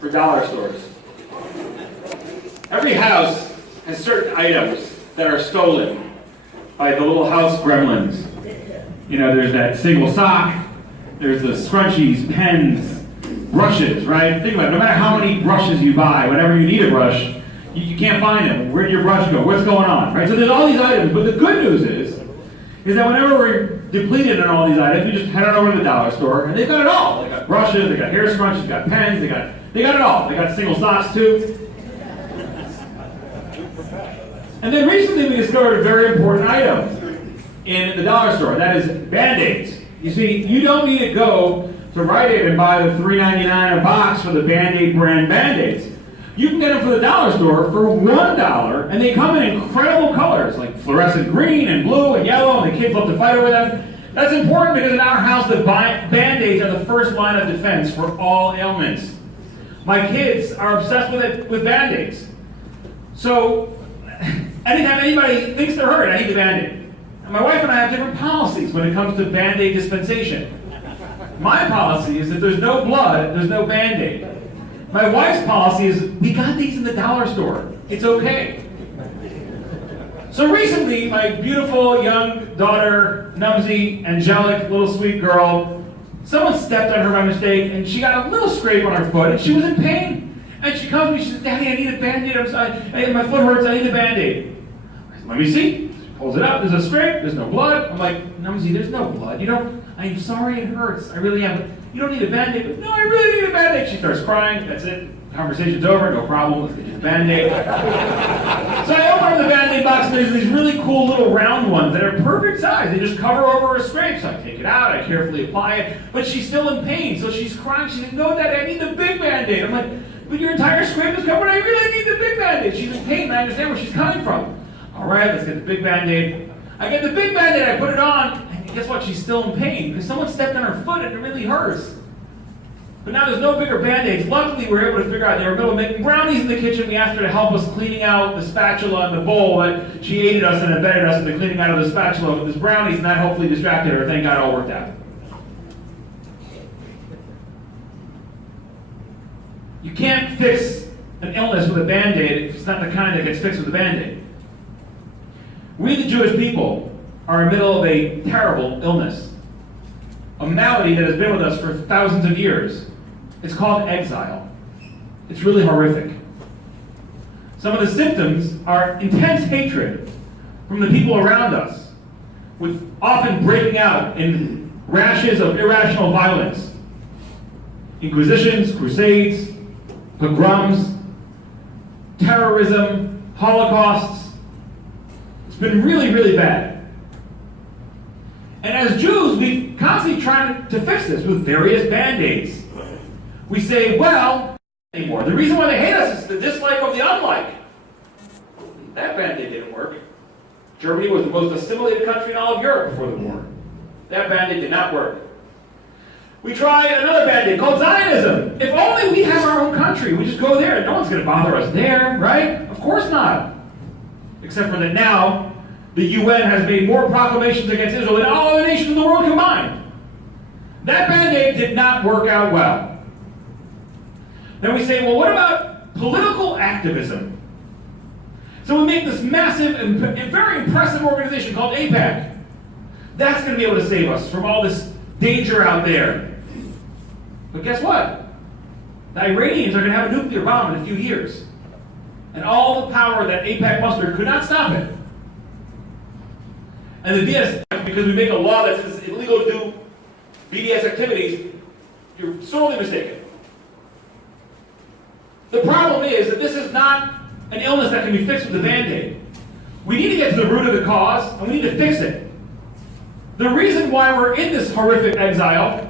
for dollar stores. Every house has certain items that are stolen by the little house gremlins. You know, there's that single sock, there's the scrunchies, pens, brushes, right? Think about it, no matter how many brushes you buy, whenever you need a brush, you can't find them. Where did your brush go? What's going on, right? So there's all these items, but the good news is that whenever we're depleted in all these items, we just head on over to the dollar store, and they've got it all. They got brushes, they got hair scrunchies, they got pens, they got it all. They got single socks too. And then recently we discovered a very important item in the dollar store, and that is Band-Aids. You see, you don't need to go to Rite Aid and buy the $3.99 a box for the Band-Aid brand Band-Aids. You can get them for the dollar store for $1, and they come in incredible colors, like fluorescent green and blue and yellow, and the kids love to fight over them. That's important because in our house, the Band-Aids are the first line of defense for all ailments. My kids are obsessed with Band-Aids. So, anytime anybody thinks they're hurt, I need the Band-Aid. And my wife and I have different policies when it comes to Band-Aid dispensation. My policy is that there's no blood, there's no Band-Aid. My wife's policy is, we got these in the dollar store. It's okay. So recently, my beautiful young daughter, Numsy, angelic, little sweet girl, someone stepped on her by mistake, and she got a little scrape on her foot, and she was in pain. And she comes to me, she says, Daddy, I need a Band-Aid. I'm sorry, my foot hurts, I need a Band-Aid. I said, let me see. She pulls it up, there's a scrape, there's no blood. I'm like, Numsy, there's no blood. I'm sorry it hurts, I really am. You don't need a Band-Aid. No, I really need a Band-Aid. She starts crying, that's it. Conversation's over, no problem, let's get you a Band-Aid. So I open up the Band-Aid box, and there's these really cool little round ones that are perfect size. They just cover over a scrape. So I take it out, I carefully apply it, but she's still in pain, so she's crying. She said, no, Daddy, I need the big Band-Aid. I'm like, but your entire scrape is covered, I really need the big Band-Aid. She's in pain, and I understand where she's coming from. All right, let's get the big Band-Aid. I get the big Band-Aid, I put it on, and guess what? She's still in pain, because someone stepped on her foot, and it really hurts. But now there's no bigger Band-Aids. Luckily, we were able to figure out they were in the middle of making brownies in the kitchen. We asked her to help us cleaning out the spatula and the bowl that she aided us and embedded us in the cleaning out of the spatula with this brownies, and that hopefully distracted her. Thank God it all worked out. You can't fix an illness with a Band-Aid if it's not the kind that gets fixed with a Band-Aid. We, the Jewish people, are in the middle of a terrible illness, a malady that has been with us for thousands of years. It's called exile. It's really horrific. Some of the symptoms are intense hatred from the people around us, with often breaking out in rashes of irrational violence, inquisitions, crusades, pogroms, terrorism, holocausts. It's been really, really bad. And as Jews, we constantly try to fix this with various Band-Aids. We say, well, anymore. The reason why they hate us is the dislike of the unlike. That Band-Aid didn't work. Germany was the most assimilated country in all of Europe before the war. That Band-Aid did not work. We tried another Band-Aid called Zionism. If only we have our own country, we just go there. No one's going to bother us there, right? Of course not. Except for that now, the UN has made more proclamations against Israel than all other nations in the world combined. That Band-Aid did not work out well. Then we say, well, what about political activism? So we make this massive and very impressive organization called AIPAC. That's going to be able to save us from all this danger out there. But guess what? The Iranians are going to have a nuclear bomb in a few years. And all the power that AIPAC mustered could not stop it. And the BS, because we make a law that says it's illegal to do BDS activities, you're sorely mistaken. The problem is that this is not an illness that can be fixed with a Band-Aid. We need to get to the root of the cause, and we need to fix it. The reason why we're in this horrific exile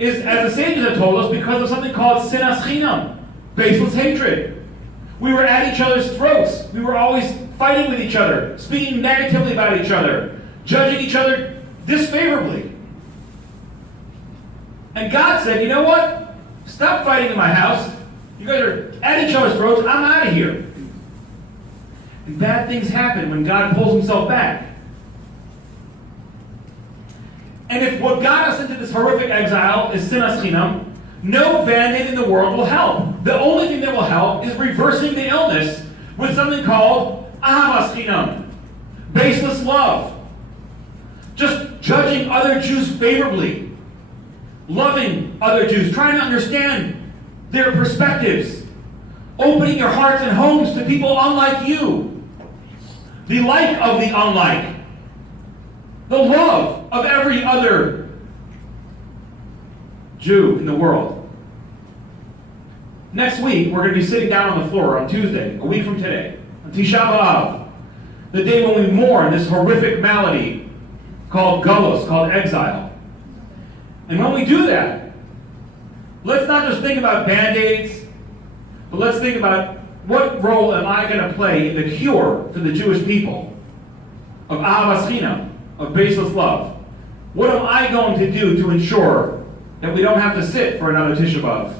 is, as the sages have told us, because of something called sinas chinam, baseless hatred. We were at each other's throats. We were always fighting with each other, speaking negatively about each other, judging each other disfavorably. And God said, you know what? Stop fighting in my house. You guys are at each other's throats. I'm out of here. And bad things happen when God pulls himself back. And if what got us into this horrific exile is sinas chinam, No Band-Aid in the world will help. The only thing that will help is reversing the illness with something called Ahavas Chinam, baseless love. Just judging other Jews favorably, loving other Jews, trying to understand their perspectives, opening your hearts and homes to people unlike you, the like of the unlike, the love of every other Jew in the world. Next week, we're going to be sitting down on the floor on Tuesday, a week from today, on Tisha B'Av, the day when we mourn this horrific malady called galus, called exile. And when we do that, let's not just think about Band-Aids, but let's think about what role am I going to play in the cure for the Jewish people of Ahavas Chinam, of baseless love. What am I going to do to ensure that we don't have to sit for another Tisha B'Av,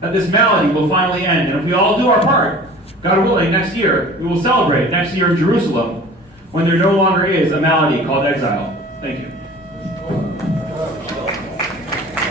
that this malady will finally end? And if we all do our part, God willing, next year, we will celebrate next year in Jerusalem when there no longer is a malady called exile. Thank you.